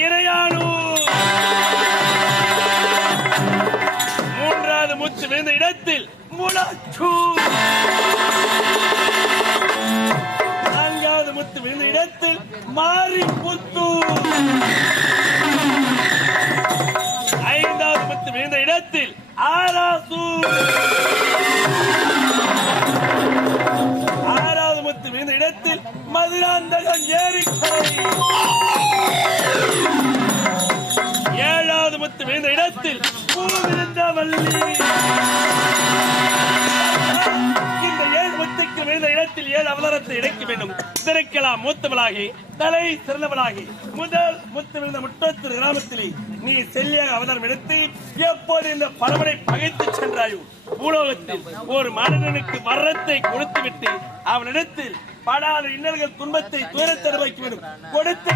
இறையானூர் மூன்றாவது முத்து விழுந்த இடத்தில் முலாச்சூர். பூவிருந்தவல்லி இந்த ஏழு முத்துக்கு விழுந்த இடத்தில் ஏழு அவதாரத்தை இணைக்க வேண்டும். திரைக்கலாம் மூத்தவளாகி தலை சிறந்தவளாகி முதல் முத்து விழுந்த முட்டத்திரு கிராமத்திலே நீ செல்லியாக அவதாரம் எடுத்து எப்போது இந்த பரவனை பகைத்து சென்றாயோ? பூலோகத்தில் ஒரு மனிதனுக்கு மரணத்தை கொடுத்துவிட்டு அவனிடத்தில் படாத இன்னல்கள் துன்பத்தை துயரத்தை வைக்க வேண்டும் கொடுத்து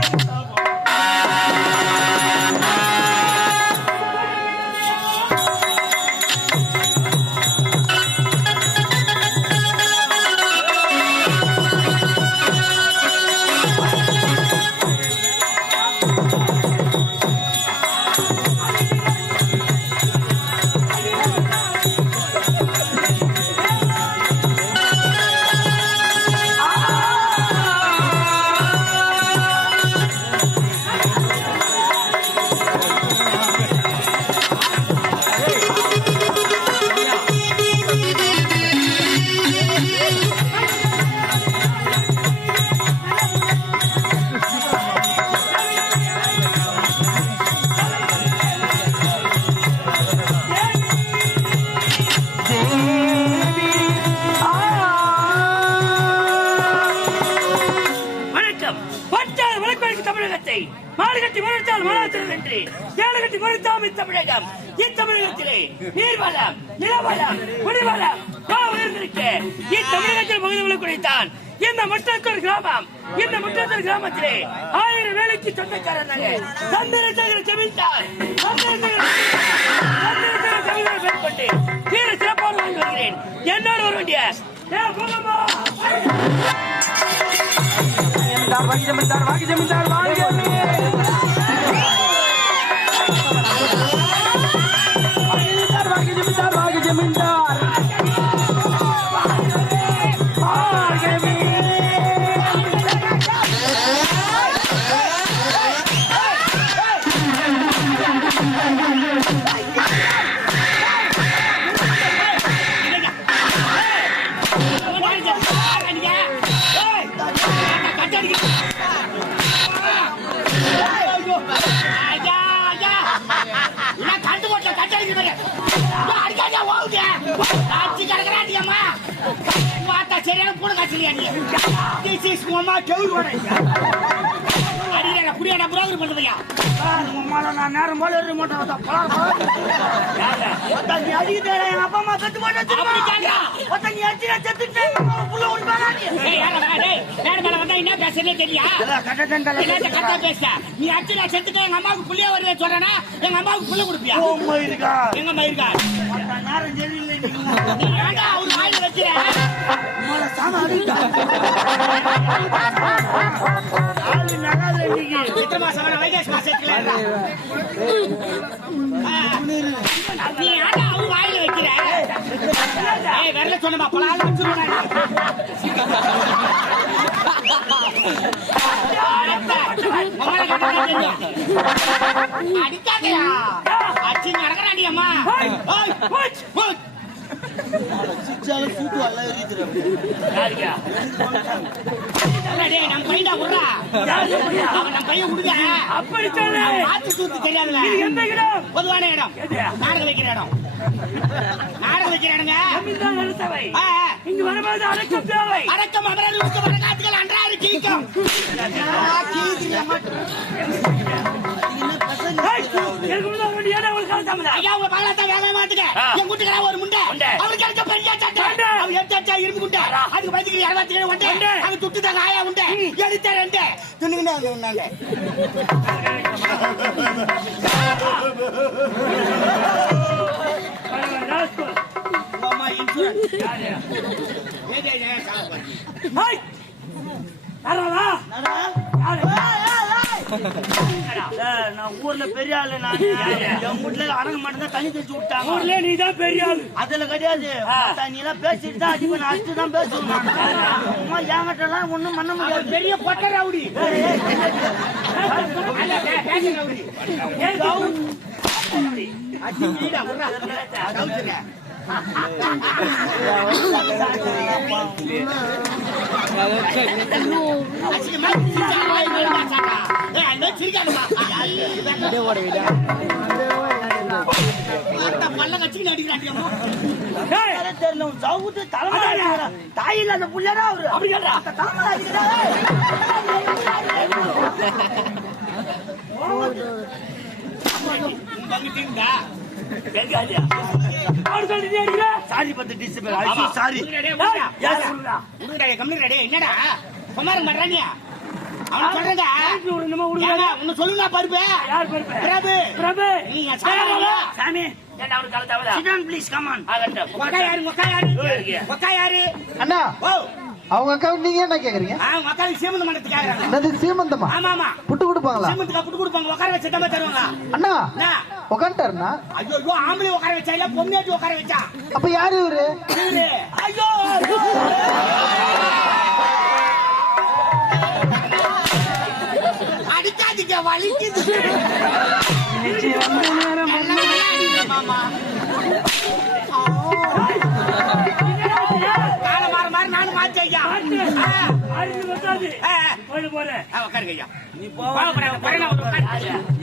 இந்த முற்றத்தர் கிராமத்திலே ஆயிரம் வேலைக்கு சொந்தக்காரர் நாங்கள் சந்திரசேகர் ஜமீன்தார் வாங்கி ஜமீன்தார் வாங்கி ஜமீன்தார் வாங்கி ஜமீன்தார். சரியான பூனை காய்ச்சலியா நீ This is உம்மா கவுரு வரையா அடிக்கடா புரோகிரம் பண்ணுவையா உம்மால நான் நேரம் போல இருக்க மாட்டேன் நீ அடிக்கிட்ட எங்க அப்பா அம்மா செத்து போட்டு அப்படி கேக்குறா ஒத்த நீ அடிச்சு செத்துட்டேன். புள்ள யாரடா டேய் நேரம் மேல வந்தா என்ன பேசுறே தெரியா? இல்ல கட்டா பேச நீ அடிச்சு நான் செத்துட்டேன் எங்க அம்மாவுக்கு புள்ளைய வருவே சொல்றேனா எங்க அம்மாவுக்கு புள்ள கொடுப்பியா? எங்க நீ வேணும்? வைகாசி மாசம் எடுத்துக்கலாம்டா. ஆ. நீ அவர் வாயில வைக்கிற? ஏய், விரல சொன்னமா, அடிக்காதயா. அடிச்சு அம்மா. ஓய், ஓய், ஓய். யாருக்கா? டேய், நம்ம விட்றா. அவன் நம்ம பையன் விடுங்க. அவன் பார்த்து தூத்து தெரியாதுல்ல. பொதுவான இடம் நாடகம் வைக்கிற இடம் நாடகம் வைக்கிற இடங்க ஆ, ஆ. இங்கு வரும்போது அடக்கம் தேவை அடக்கம் அமரர் உக்க வடக்காட்டுகள் அன்றாறு கிழிக்கும் கிழிக்குது அம்மா. எனக்கு முன்னாடி ஒரு இடம் காலத்தாமதா ஐயா உங்க பாலாத்தா வேக மாட்டுங்க என் கூட்டுக்கார ஒரு இரும்பு குண்டை. அதுக்கு பதிக்கு இருபத்தி ஏழு உண்டை. அது துட்டு தாங்க ஆயா உண்டை. எடுத்த ரெண்டு. துணுங்க நான் ஊர்ல பெரிய ஆளு நான். என் வீட்டுல அடங்க மாட்டேன் தண்ணி தெச்சு விட்டாங்க. ஊர்ல நீ தான் பெரிய ஆளு. அதுல கிடையாது. நீ எல்லாம் பேசிட்டு தான் அதிகம் நான் அடிச்சு தான் பேசுவேன். சும்மா என்கிட்ட எல்லாம் ஒண்ணும் பண்ண முடியாது. பெரிய பொட்ட ரவுடி. பல்ல கட்சிக்கு அடிக்கிறான் வேற புள்ளடா அவரு அப்படி சாரி பத்து டிசம்பர் சாரி என்னடா குமாரம் பண்றாங்க அவன் சொல்றங்க விடணுமா ஏன்னா, உன்னை சொல்லுங்க பருப்பு யார் பொறுப்பு பிரபு பிரபு நீங்க சாமி sit down please come on. ஆகட்டும். ஒக்கா யாரு ஒக்கா யாரு ஒக்கா யாரு அண்ணா. ஓ. அவங்க அக்காவை நீங்க என்ன கேக்குறீங்க? ஆ மக்காளுக்கு சீமந்த மண்டத்துக்கு கேக்குறாங்க. என்னது சீமந்தமா? ஆமா ஆமா புட்டு கொடுப்பாங்களா? சீமந்துக்கு அப்படி கொடுப்பாங்க. உட்கார வச்சு தம்ப தருவாங்க அண்ணா என்ன? உக்காண்டாருண்ணா ஐயோ ஐயோ ஆம்பளை உட்கார வச்சா இல்ல பொண்ணாட்டி உட்கார வச்சா? அப்ப யாரு இவரு? ஐயோ. அடிக்காதீங்க வலிக்குது. மாமா. ஐயா. அறிவு வந்தாது. போறேன் உட்காருங்க ஐயா. நீ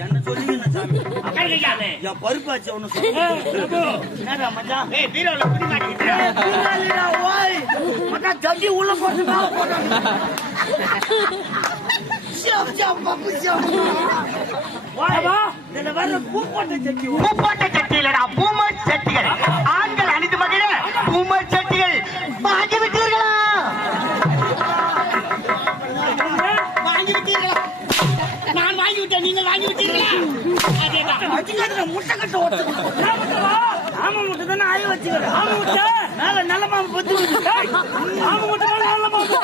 என்ன சொல்லுங்க சாமி? உட்காருங்க ஐயா. என் பருப்பாச்சு ஒண்ணு சொல்லு. ஏய், பிரபு. என்னடா மச்சான்? ஏய் பீரோல மாட்டிக்கிட்டேன் பின்னாடிடா, ஓய். மச்சான் உள்ள போட்டு பப்பு, பூ போட்ட சட்டி. சட்டிகள். ஆண்கள் அணிந்து மகிழ பூம சட்டிகள். வாங்கி நீங்கள் வாங்கி அதேதான். வச்சுக்காதுல முட்டை கட்ட ஆமா முட்டை தானே ஆய வச்சுக்கிறேன். ஆமா முட்டை? மேல நல்ல மாமா ஆமா நல்ல மாமா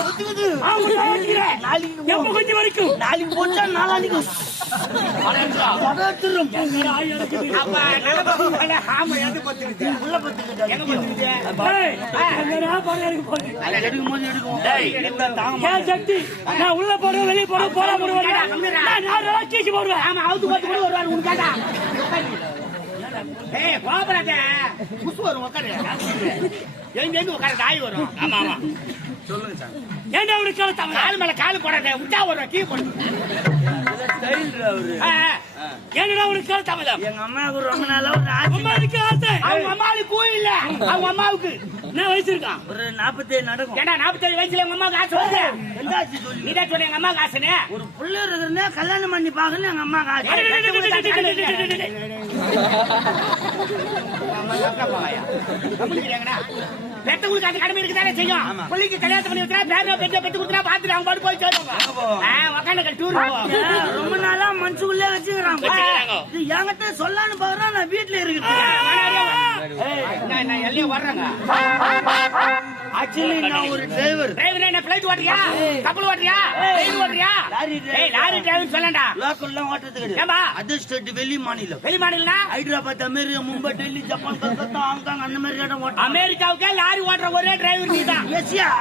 ஆமா மட்டும் வச்சுக்கிறேன். நாளைக்கு எப்ப கொஞ்சம் வரைக்கும் நாளைக்கு போச்சா நாளானிக்கு உள்ள பத்துக்கிட்டு எங்க பத்துக்கிட்டு ஏய், எங்கடா சக்தி நான் உள்ள வெளியே போடுவேன் நான் போடுவேன் ஆமா அவுத்து கூட வருவாரு உனக்கு கேட்டா ஏய் புசு வரும் உட்காரு எங்க எங்க உட்காரு நாய் வரும் ஆமா ஆமா ஏன்டா அவனுக்கு கால் மேல கால் போடாத விட்டா வரும் கீ போடு. ஆ. ஏன்டா அவனுக்கு கலத்தாமதம் எங்க அம்மாவுக்கு ரொம்ப நாளா ஒரு ஆசை. அம்மாவுக்கு ஆசை அவங்க அம்மாவுக்கு கூ இல்ல அவங்க அம்மாவுக்கு என்ன வயசு இருக்கான் ஒரு நாற்பத்தேழு நடக்கும் ஏண்டா நாற்பத்தேழு வயசுல உங்க அம்மாவுக்கு ஆசை வருது எந்த ஆச்சு சொல்லி நீ தான் சொன்ன எங்க அம்மாவுக்கு ஆசைன்னு ஒரு புள்ள இருக்கிறதே கல்யாணம் பண்ணி பாக்கணும் எங்க அம்மா பெத்தவங்களுக்கு அந்த கடமை இருக்குதானே செய்யும்? பிள்ளைக்கு கல்யாணம் பண்ணி வைக்கிறா பேர பெற்ற பெற்று கொடுத்தா பாத்துட்டு அவங்க பாட்டு போய் சேருவாங்க டூர் ரொம்ப நாளா மனசுக்குள்ளே வச்சுக்கிறாங்க. இது என்கிட்ட சொல்லலான்னு பாக்குறேன் நான் வீட்டுல இருக்கிறேன் நான் நான் எல்லையும் வர்றேங்க ஆக்சுவலி நான் ஒரு டிரைவர் டிரைவர் என்ன பிளைட் ஓட்டுறியா? கப்பல் ஓட்டுறியா? ட்ரெயின் ஓட்டுறியா? லாரி. ஏய் லாரி டிரைவர் சொல்லண்டா. லோக்கல்லாம் ஓட்டுறது? கிடையாது. அதர் ஸ்டேட் வெளி மாநிலம். வெளி மாநிலம்னா? Hyderabad America Mumbai Delhi Japan Calcutta Hong Kong அந்த மாதிரி இடம் ஓட்டம் அமெரிக்காவுக்கே லாரி ஓட்டுற ஒரே டிரைவர் நீ தான்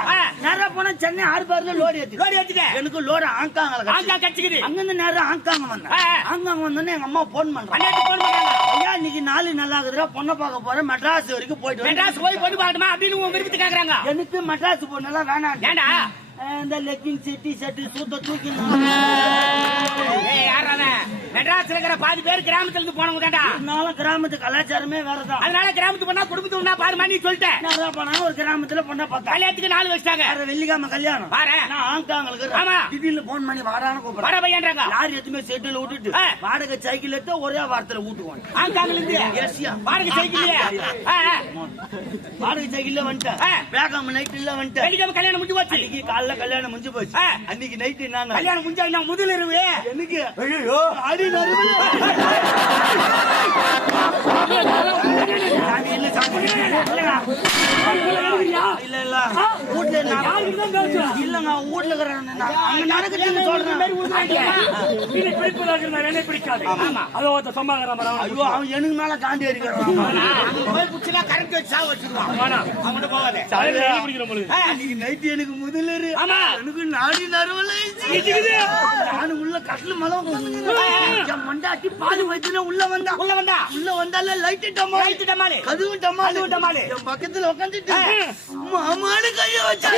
ஆ. நேரா போனா சென்னை ஹார்பர்ல லோடு ஏத்தி லோரி வச்சுக்க எனக்கு லோடு ஹாங்காங்ல ஆங்கா கட்சிக்குது அங்கிருந்து நேரம் ஹாங்காங் வந்தேன். ஹாங்காங் வந்தோடனே எங்க அம்மா போன் பண்றாங்க போன் பண்றாங்க. ஐயா இன்னைக்கு நாலு நல்லா இருக்குதுடா பொண்ணை பார்க்க போறேன். மெட்ராஸ் வரைக்கும் போயிட்டு. மெட்ராஸ் போய் பொண்ணு பார்க்கணுமா அப்படின்னு உங்க விருப்பத்து கேக்குறாங்க. எனக்கு மெட்ராஸ் பொண்ணெல்லாம் வேணாம் ஏண்டா? இந்த லெக்கிங் டி ஷர்ட் சூத்த தூக்கி யாரா? மெட்ராஸ்ல இருக்கிற பாதி பேர் கிராமத்துல இருந்து போனவங்க தான்டா. நாளும் கிராமத்து கலாச்சாரமே வேறதான் அதனால கிராமத்துக்கு போனா குடும்பத்துக்கு ஒண்ணா பாரு நீ சொல்லிட்டேன் நேரா போனாங்க ஒரு கிராமத்துல பொண்ணை பார்த்தா கல்யாணத்துக்கு நாலு வச்சிட்டாங்க வேற வெள்ளிக்கிழமை கல்யாணம். வாரேன். நான் ஹாங்காங்களுக்கு ஆமா. திடீர்னு போன் பண்ணி வாடான்னு கூப்பிடுறேன். வர பையன்றாங்க. லாரி எதுவுமே செட்டில் விட்டுட்டு. வாடகை சைக்கிள் எடுத்து ஒரே வாரத்துல வீட்டுக்குவாங்க ஆங்காங்கல இருந்து ஏசியா. வாடகை ஆ. வாடகை சைக்கிள்ல வந்துட்டேன். வேகாம நைட்ல வந்துட்டேன். வெள்ளிக்கிழமை கல்யாணம் முடிஞ்சு போச்சு. அன்னைக்கு கல்யாணம் முடிஞ்சு போச்சு. அன்னைக்கு நைட்டு என்னங்க கல்யாணம் முடிஞ்சா என்ன முதல் இரவு? எனக்கு ஐயோ அடி. சாமி, இல்ல பேசுவேன். இல்லங்க அங்க நடக்குதுன்னு சொல்றேன். என்னை பிடிக்காது. அதோ சும்மாங்கிறான் அவனை ஐயோ அவன் எனக்கு மேல தாண்டி இருக்கிறான் அங்க போய் புடிச்சுனா கரண்ட் வச்சு சாவு வச்சிருவான். அவன்கிட்ட போகாத. நைட்டு எனக்கு முதல்ல ஆமா. எனக்கு நாடி நரவல இடிக்குது. நானு உள்ள கட்டில மலம் என் மண்டாட்டி பால் வச்சுனா உள்ள வந்தா. உள்ள வந்தா? உள்ள வந்தால லைட் டம்மா ரைட்டு டமாலு கதவு டம்மா கதவு டமாலு. என் பக்கத்துல உட்காந்துட்டு மாமாடு கைய வச்சா.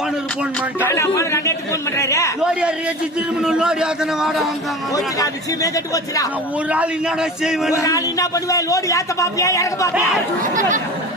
ஓனர் போன் காலைல பண்ணிட்டான் போன நேத்து போன் பண்றாரு. லோடி அறியாச்சு திரும்பணும் லோடி ஆத்தனை வாட வந்தாங்க போச்சுடா விஷயமே கெட்டு போச்சுடா. ஒரு ஆள் என்னடா ஒரு செய்வேன் நாள் என்ன பண்ணுவேன்? லோடு ஏத்த பாப்பியா? இறக்க பாப்பியா?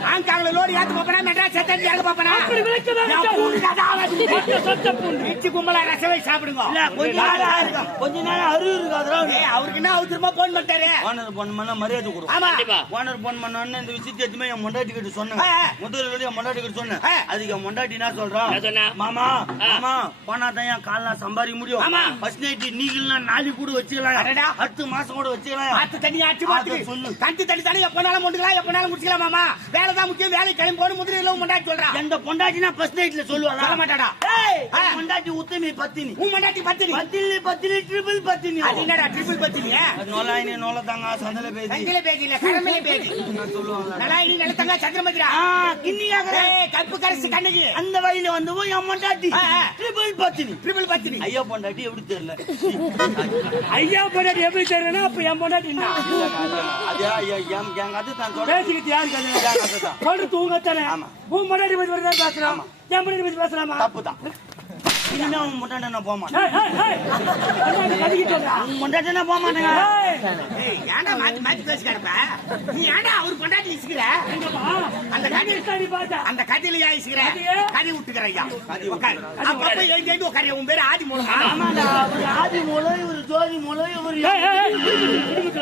ஆங்காங்ல லோடு ஏத்த பாப்பனா மெட்ராஸ் ஏத்த இறக்க பாப்பனா அப்படி விளக்கதான் வச்சாரு. மொத்த சொத்த பூண்டு. இட்லி கும்பலா ரசவை சாப்பிடுங்க இல்ல கொஞ்ச நேரம் இருக்கும். கொஞ்ச நேரம் ஏய், அவருக்கு என்ன அவர் திரும்ப போன் பண்ணிட்டாரு ஓனர் போன் பண்ணா மரியாதை கொடு ஆமா ஓனர் போன் பண்ண உடனே இந்த விஷயத்தை எதுவுமே என் மொண்டாட்டி கிட்ட சொன்னேன். முதல்ல சொல்லி என் மொண்டாட்டி கிட்ட சொன்னேன். அதுக்கு என் மொண்டாட்டி என்ன சொல்றான் என்ன சொன்னா? மாமா மாமா போனா தான் என் கால்ல சம்பாதிக்க முடியும் ஆமா. ஃபர்ஸ்ட் நைட் நீங்க நாளை கூட வச்சுக்கலாம் அடடா. அடுத்த மாசம் கூட வச்சுக்கலாம் ஆத்து தண்ணி ஆச்சு ஆத்து பாத்துக்கு சொல்லு. தண்ணி தண்ணி தண்ணி எப்பனாலும் முடிக்கலாம் எப்பனாலும் முடிச்சுக்கலாம் மாமா வேலை தான் முக்கியம். வேலை கிளம்பி போன முதல்ல எல்லாம் முண்டாட்டி சொல்றான் எந்த பொண்டாட்டினா ஃபர்ஸ்ட் நைட்ல சொல்லுவாளா? சொல்ல மாட்டாடா. பொண்டாட்டி உத்தமி பத்தினி. உன் மண்டாட்டி பத்தினி. பத்தினி பத்தினி ட்ரிபிள் பத்தினி அது என்னடா ட்ரிபிள் பத்தினி நொலாயினி நொல தாங்க சந்தல பேசி சங்கில பேகி இல்ல கரமையில பேகி நலாயினி நிலத்தங்க சந்திரமதிரா. ஆ கிண்ணி ஏய் கப்பு கரசு கண்ணகி. அந்த வழியில வந்து என் பொண்டாட்டி. ட்ரிபிள் பத்தினி ட்ரிபிள் பத்தினி. ஐயோ பொண்டாட்டி எப்படி தெரியல? ஐயா பொண்டாட்டி எப்படி தெரியும்னா அப்ப என் பொண்டாட்டி? அது ஐயா, என் என் கதை தான் பேசிக்கிட்டு அது? கதை? தான். சொல்றது உங்கத்தானே ஆமா. உன் பொண்டாட்டி பத்தி வரதான் பேசுறான். என் பொண்டாட்டி பத்தி பேசலாமா? தப்பு தான் இனிமே உன் பொண்டாட்டி நான் போக மாட்டேன். உன் நான் போக மாட்டேங்க ஏன்டா மாத்தி மாத்தி பேசி கிடப்ப? நீ ஏன்டா அவர் கொண்டாட்டி இசுக்கிற? அந்த கதை கத்தி பார்த்தா. அந்த கதையில ஏன் இசுக்கிற? கதை விட்டுக்கிற ஐயா அப்பப்ப உன் பேரு ஆதி மூலம் ஆமாடா ஒரு ஆதி மூலம் ஒரு ஜோதி மூலம் ஏய்.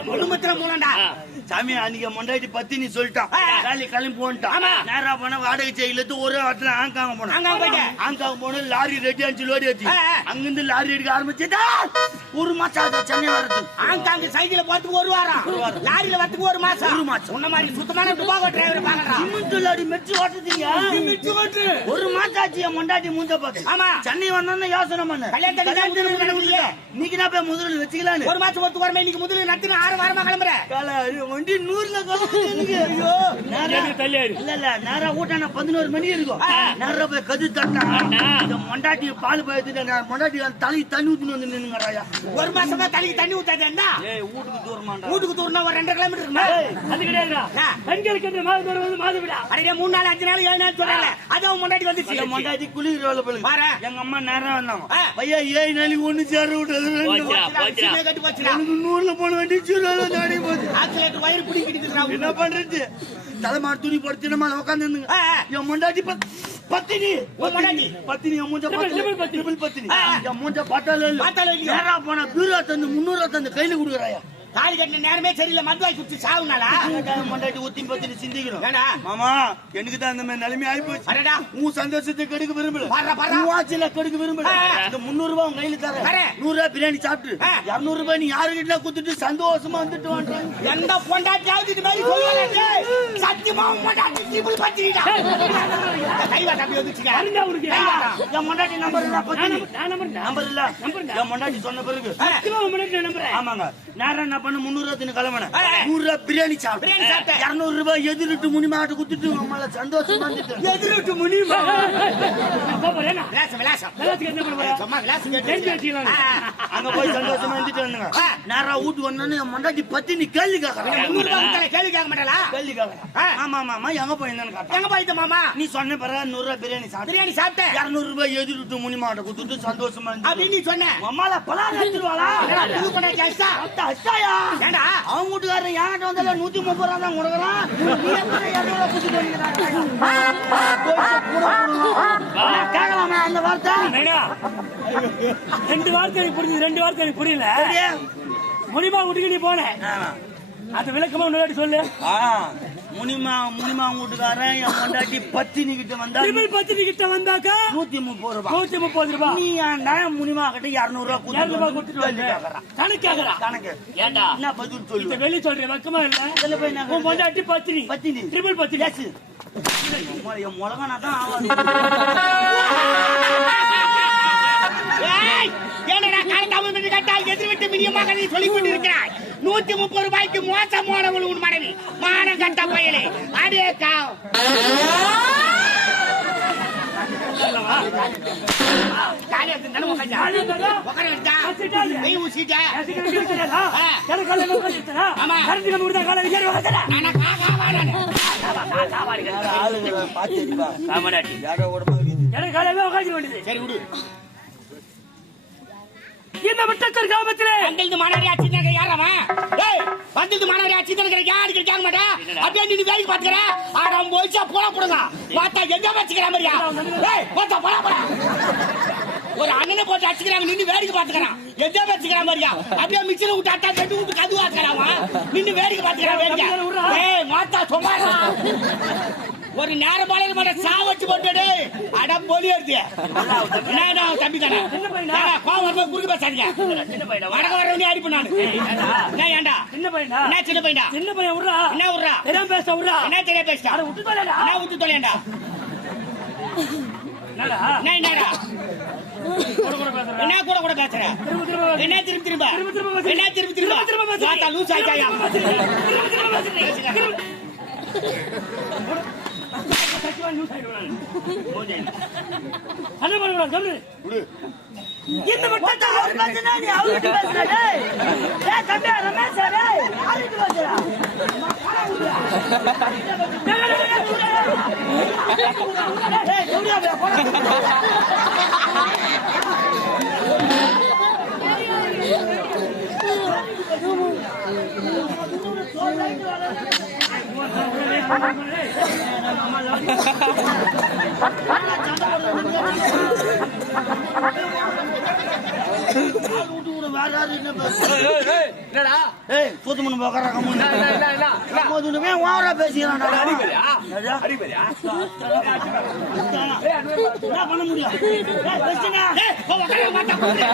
குடும்பத்திர மூலம்டா. சாமி அன்னைக்கு பொண்டாட்டி பத்தி நீ சொல்லிட்டான். வேலை கிளம்பி போன்ட்டான். நேரா போன வாடகை செயல ஒரு இடத்துல ஆங்காங்க போனோம் ஆங்காங்க போயிட்டேன். ஆங்காங்க போன லாரி ரெடி அஞ்சு லோரி வச்சு. அங்கிருந்து லாரி எடுக்க ஆரம்பிச்சுட்டா ஒரு மாசம் ஆகுது சென்னை வரது ஆங்காங்க சைக்கிள போறதுக்கு ஒரு வாரம். லாரியில வரதுக்கு ஒரு மாசம். ஒரு மாசம். உன்ன மாதிரி சுத்தமான டுபாகோ டிரைவர் பாக்கறா சிமெண்ட் லாரி மெச்சு ஓட்டுறீங்க ஒரு மாசம் ஆச்சு என் பொண்டாட்டி மூஞ்ச பார்த்து. ஆமா. சென்னை வந்தோன்னு யோசனை பண்ண. கல்யாணத்துக்கு முன்னாடி இன்னைக்கு நான் போய் முதல்ல வச்சுக்கலான்னு. ஒரு மாசம் ஒத்து வரமே இன்னைக்கு முதல்ல நத்தின ஆறு வாரமா கிளம்புற. கால, வண்டி நூறுல. ஐயோ, இல்ல, இல்ல, நேரா ஊட்டான 11 மணி இருக்கும். நேரா போய் கதவு தட்டினா, இந்த மொண்டாட்டி பால் மொண்டாட்டி தலைக்கு தண்ணி ஊத்தின்னு வந்து நின்னுங்கறாயா. ஒரு மாசமா தலைக்கு தண்ணி ஊத்தாது என்ன ஏய், வீட்டுக்கு தூரமாண்டா. வீட்டுக்கு தூரம்னா ஒரு கிலோமீட்டர் அது கிடையாதுடா. ஆ. பெண்களுக்கு இந்த மாதம். அடே மூணு நாள் அஞ்சு நாள் ஏழு நாள் சொல்றேன் அது அவன் வந்து என் மொண்டாட்டி குளிர் வேலை போல. எங்க அம்மா நேரா வந்தாங்க. பையா, ஏழு நாளைக்கு ஒண்ணு சேர எனக்கு நூறுல போன வண்டி சூழல தாடி போச்சு. ஆக்சிலேட்டர் வயிறு பிடிக்கிட்டு என்ன பண்றது தலைமார் துணி போட்டு நம்ம உட்காந்து. என் முண்டாட்டி பத்- பத்தினி? பத்தினி என் மூஞ்ச பத்தினி. என் மூஞ்ச பார்த்தாலே இல்ல. போனா பீரோ தந்து முன்னூறு தந்து கையில கொடுக்குறாயா தாலி கட்டின நேரமே சரியில்லை மதுவாய் குடிச்சு சாவுனாலா முண்டாட்டி ஊத்தி பத்தினி சிந்திக்கணும் ஏண்டா? மாமா எனக்கு தான் இந்த மாதிரி நிலைமை ஆகி போச்சு அடடா உன் சந்தோஷத்தை கெடுக்க விரும்பல ஆட்சியில கெடுக்க விரும்பல. இந்த முன்னூறு ரூபாய் உன் கையில தரேன். நூறு ரூபாய் பிரியாணி சாப்பிட்டு. இருநூறு ரூபாய் நீ யாருக்கிட்ட குத்துட்டு சந்தோஷமா வந்துட்டு வாண்டாங்க எந்த பொண்டாட்டியாவது இது மாதிரி சத்தியமா பொண்டாட்டி பத்திரிடா வந்துச்சுங்க அறிஞ்சா உனக்கு? என் முண்டாட்டி நம்பர் இல்ல நம்பர்-. நம்பர் இல்ல. என் முண்டாட்டி சொன்ன பிறகு சத்தியமா உன். ஆமாங்க நேரம் என்ன பண்ண? முன்னூறு ரூபாய் கிளம்பினேன். ஆ. நூறு ரூபாய் பிரியாணி சாப்பிட்டேன். இருநூறு ரூபாய் எதிரிட்டு முனிமாட்டு குத்துட்டு நம்மள சந்தோஷமா எதிர்ட்டு வச்சுக்கலாம். அங்க போய் சந்தோஷமா வந்துட்டு வந்தேங்க. நேரா வீட்டுக்கு வந்தோன்னு என் முண்டாட்டி பத்தி நீ கேள்வி கேட்கறேன் கேள்வி கேட்க மாட்டாளா? கேள்வி கேட்கறேன் ஆ. ஆமா ஆமா ஆமா. எங்க போயிருந்தேன்னு எங்க போயிட்டு மாமா? நீ சொன்ன பிறகு நூறு ரூபாய் பிரியாணி சாப்பிட்டேன். பிரியாணி சாப்பிட்டேன். இருநூறு ரூபாய் எதிரிட்டு முனிமாட்ட குத்துட்டு சந்தோஷமா இருந்துட்டு அப்படின்னு நீ சொன்ன. அம்மால பலாரம் எடுத்துருவாளா புது ஏண்டா அவன் வீட்டுக்காரன் என்கிட்ட வந்தால நூத்தி முப்பது ரூபா தான் கொடுக்குறான் நீ எப்படி கேட்கலாமா அந்த வார்த்தை ரெண்டு வார்த்தை எனக்கு புரிஞ்சுது ரெண்டு வார்த்தை எனக்கு புரியல? முனிமா வீட்டுக்கு நீ போன ஆமா. அது விளக்கமா முன்னாடி சொல்லு. முனிமா முனிமா வீட்டுக்காரன் என் கொண்டாட்டி பத்தினி கிட்ட வந்தா தமிழ் பத்தினி கிட்ட வந்தாக்கா? நூத்தி முப்பது ரூபாய் நூத்தி முப்பது ரூபாய் நீ ஏன்டா முனிமா கிட்ட இருநூறு ரூபாய் கொடுத்து ரூபாய் கொடுத்துட்டு கணக்காகிறா கணக்கு ஏண்டா என்ன பதில் சொல்லு? வெளியே சொல்றேன் வக்கமா இல்ல? இதுல போய் நான் கொண்டாட்டி பத்தினி. பத்தினி. ட்ரிபிள் பத்தினி. எஸ் என் முழங்கனா தான் ஆவாது ஏண்டா காலை தமிழ் கட்டா எதிர்விட்டு மீடியமாக சொல்லி கொண்டிருக்கிறாய்? நூத்தி முப்பது ரூபாய்க்கு மோசம் போனவள் உன் மனைவி. மானம் கட்ட பயலே. அடே கா காலி எடுத்து தானே உக்காந்தா? உக்கார வச்சா? கை ஊசிட்டா? ஆமா. நானா கா, கா, வா நானு. சரி விடு. இந்த முட்டத்தூர் கிராமத்திலே? வந்தது மாணவரி ஆட்சி தான் யாரவா ஏய் வந்தது மாணவரி ஆட்சி தான் யாரு கேட்க மாட்டா அப்படியே நீ வேலைக்கு பாத்துக்கற ஆறாம் போயிச்சா போட போடுங்க பார்த்தா எங்க வச்சுக்கிற மாதிரியா? ஏய் பார்த்தா போடா போடா. ஒரு அண்ணனை போட்டு அடிச்சுக்கிறாங்க நின்னு வேடிக்கை பாத்துக்கிறான் எந்த வச்சுக்கிற மாதிரியா? அப்படியே மிக்சில விட்டு அட்டா கட்டி விட்டு கது வாக்குறான் நின்னு வேடிக்கை பாத்துக்கிறான் வேடிக்கை. ஏய் மாத்தா சும்மாடா. ஒரு நேரம் பாலையில மாட்ட சாவச்சு போட்டு அட போலி எடுத்து என்ன தம்பி தானே? கோவம் வரும்போது குறுக்கு பேசாதீங்க. வடக்க வரவனே அடிப்பு நானு. என்ன ஏன்டா சின்ன பையனா? என்ன சின்ன பையன்டா சின்ன பையன் விட்றா? என்ன விட்றா? தெரியாம பேச விட்றா? என்ன தெரிய பேசிட்டா? அட விட்டு தொலைடா என்ன விட்டு தொலையண்டா என்னடா? என்ன கூட கூட பேசுற? என்ன திரும்ப திரும்ப. என்ன திரும்பி திரும்ப? திரும்ப லூஸ் ஆயிட்டாயா? திரும்ப திரும்ப சொல்லு இந்த மட்டும் அவர் பேசுனா நீ பேசுற தம்பி ரமேஷ்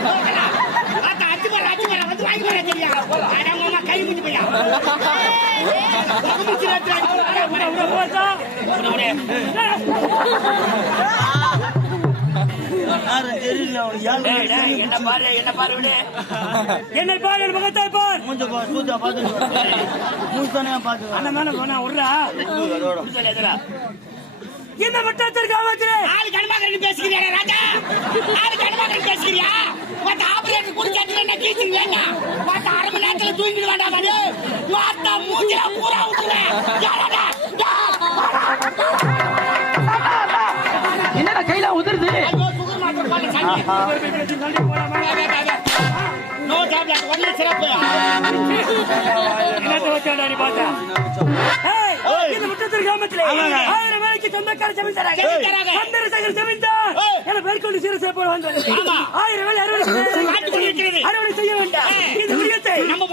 சொல்லியா அடிச்சு போடுற, அடிச்சு போடுற, வந்து வாங்கி சரியா? அட, கை முடிச்சு அடிச்சு உட, உட, உட. நேரம் என்ன பாரு என்ன பாரு விடு என்ன பாரு என் முகத்தை பார் மூஞ்ச பாரு, சூத்தா பாத்துட்டு மூச்சானே பாத்துக்க. அண்ணன் மேல போனா விடுறா விடுதலை எதிரா. இந்த முட்டத்தில் காவத்திலே ஆளு கனமாக்கறி பேசுகிறியா ராஜா? ஆளு கனமாக்கறி பேசுகிறியா? மத்த ஆபரேட்டர் குடிச்சிட்டு என்ன கீச்சிங் வேண்டாம் மத்த அரை மணி நேரத்துல தூங்கிட்டு வேண்டாம் பாரு மத்த மூஞ்சில பூரா விட்டுருவேன் யாரடா என்னடா கையில உதிருது ஐயோ சுகர் மாத்திரை பால சாமி நோ டேப்லெட் ஒன்லி சிறப்பு. என்னத்தை வச்சாடா பார்த்தா? இந்த கிராமத்திலே ஆயிரம் வேலைக்கு சொந்தக்கார ஜமீன்தாராக ஜமீன்தாராக. சந்தர சகர் ஜமீன்தார் ஏய். என மேற்கொண்டு சீர வந்தது. ஆமா. ஆயிரம் வேலை அறுவடை. அறுவடை செய்ய வேண்டாம். இந்த நம்ம